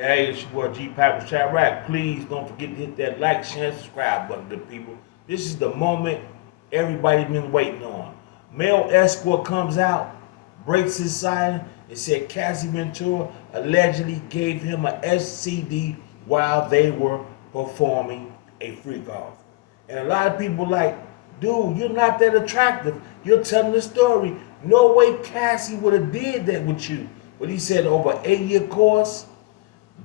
Hey, it's your boy Gpac with Chirac. Please don't forget to hit that like, share, and subscribe button, good people. This is the moment everybody's been waiting on. Male Escort comes out, breaks his silence, and said Cassie Ventura allegedly gave him a SCD while they were performing a freak off. And a lot of people like, dude, you're not that attractive. You're telling the story. No way Cassie would have did that with you. But he said over an 8-year course,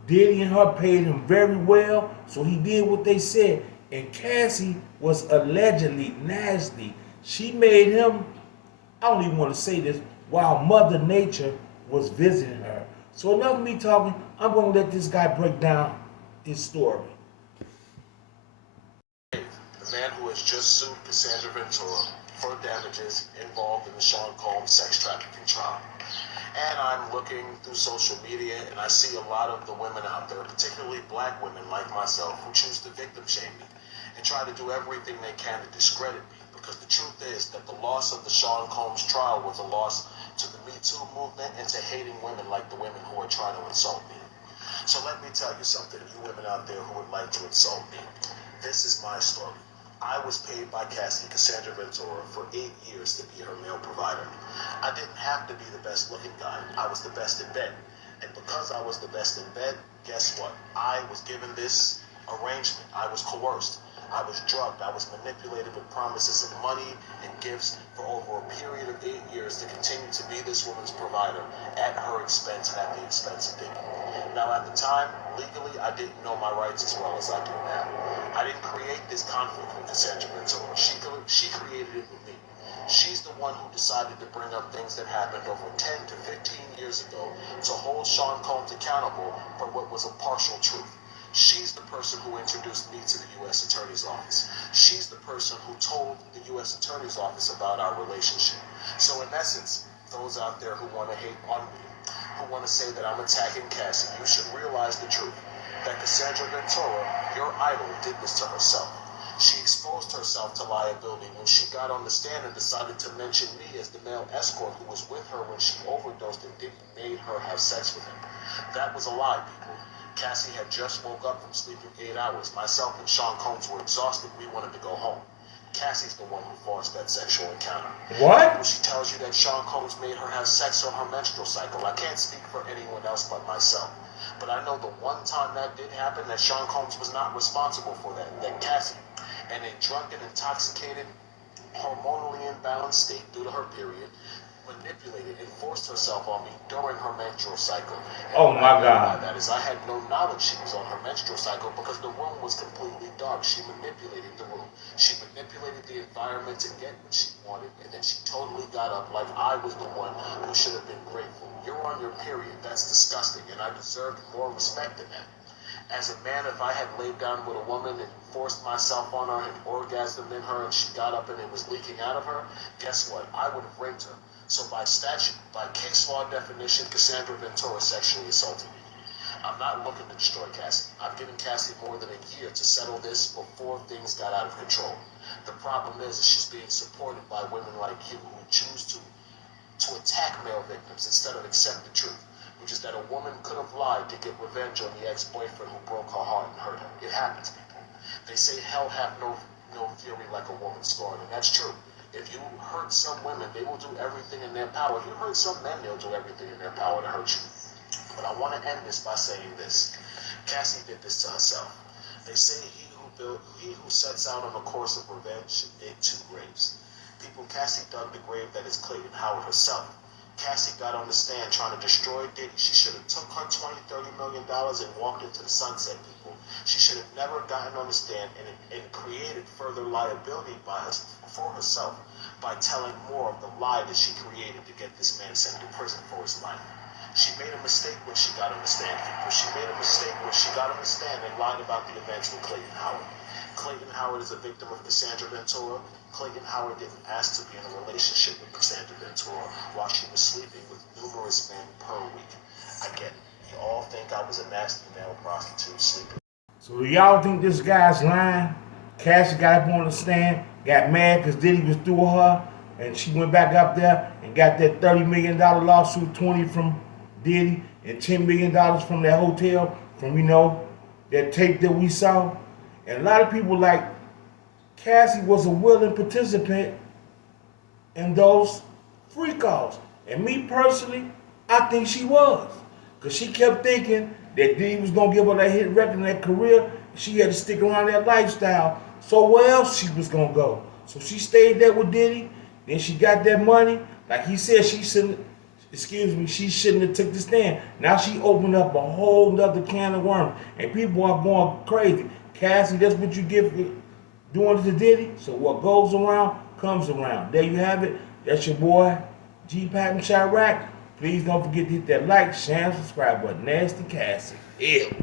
Diddy and her paid him very well, so he did what they said. And Cassie was allegedly nasty. She made him, I don't even want to say this, while Mother Nature was visiting her. So enough of me talking, I'm going to let this guy break down his story. The man who has just sued Cassandra Ventura for damages involved in the Sean Combs sex trafficking trial. And I'm looking through social media and I see a lot of the women out there, particularly black women like myself, who choose to victim shame me and try to do everything they can to discredit me. Because the truth is that the loss of the Sean Combs trial was a loss to the Me Too movement and to hating women like the women who are trying to insult me. So let me tell you something, you women out there who would like to insult me. This is my story. I was paid by Cassie, Cassandra Ventura, for 8 years to be her male provider. I didn't have to be the best looking guy. I was the best in bed. And because I was the best in bed, guess what? I was given this arrangement. I was coerced. I was drugged. I was manipulated with promises of money and gifts for over a period of 8 years to continue to be this woman's provider at her expense and at the expense of people. Now, at the time, legally, I didn't know my rights as well as I do now. I didn't create this conflict with Cassandra Ventura. She created it with me. She's the one who decided to bring up things that happened over 10 to 15 years ago to hold Sean Combs accountable for what was a partial truth. She's the person who introduced me to the U.S. Attorney's Office. She's the person who told the U.S. Attorney's Office about our relationship. So in essence, those out there who want to hate on me, who want to say that I'm attacking Cassie, you should realize the truth. That Cassandra Ventura, your idol, did this to herself. She exposed herself to liability when she got on the stand and decided to mention me as the male escort who was with her when she overdosed and didn't made her have sex with him. That was a lie, people. Cassie had just woke up from sleeping 8 hours. Myself and Sean Combs were exhausted. We wanted to go home. Cassie's the one who forced that sexual encounter. What? She tells you that Sean Combs made her have sex on her menstrual cycle. I can't speak for anyone else but myself. But I know the one time that did happen, that Sean Combs was not responsible for that. That Cassie, in a drunken, intoxicated, hormonally imbalanced state due to her period, manipulated and forced herself on me during her menstrual cycle. And Oh my God. that is, I had no knowledge she was on her menstrual cycle because the room was completely dark. She manipulated the room. She manipulated the environment to get what she wanted, and then she totally got up like I was the one who should have been grateful. You're on your period. That's disgusting, and I deserved more respect than that. As a man, if I had laid down with a woman and forced myself on her and orgasmed in her and she got up and it was leaking out of her, guess what? I would have raped her. So by statute, by case law definition, Cassandra Ventura sexually assaulted me. I'm not looking to destroy Cassie. I've given Cassie more than a year to settle this before things got out of control. The problem is she's being supported by women like you who choose to attack male victims instead of accept the truth, which is that a woman could have lied to get revenge on the ex-boyfriend who broke her heart and hurt her. It happens, people. They say hell hath no fury like a woman scorned, and that's true. If you hurt some women, they will do everything in their power. If you hurt some men, they'll do everything in their power to hurt you. But I want to end this by saying this. Cassie did this to herself. They say he who sets out on a course of revenge should dig 2 graves. People, Cassie dug the grave that is Clayton Howard herself. Cassie got on the stand trying to destroy Diddy. She should have took her $20-30 million and walked into the sunset, people. She should have never gotten on the stand and created further liability for herself by telling more of the lie that she created to get this man sent to prison for his life. She made a mistake when she got on the stand, people. She made a mistake when she got on the stand and lied about the events with Clayton Howard. Clayton Howard is a victim of Cassandra Ventura. Clayton Howard didn't ask to be in a relationship with Cassandra Ventura while she was sleeping with numerous men per week. I get it. You all think I was a nasty male prostitute sleeping. So do y'all think this guy's lying? Cassie got up on the stand, got mad because Diddy was through her, and she went back up there and got that $30 million lawsuit, 20 from Diddy, and $10 million from that hotel, from that tape that we saw. And a lot of people like Cassie was a willing participant in those freak offs. And me personally, I think she was. Because she kept thinking that Diddy was going to give her that hit record and that career. She had to stick around that lifestyle. So where else she was going to go? So she stayed there with Diddy. Then she got that money. Like he said, she shouldn't have took the stand. Now she opened up a whole nother can of worms. And people are going crazy. Cassie, that's what you get for doing to Diddy. So what goes around, comes around. There you have it. That's your boy, Gpac and Chirac. Please don't forget to hit that like, share, and subscribe button. Nasty Cassie. Ew.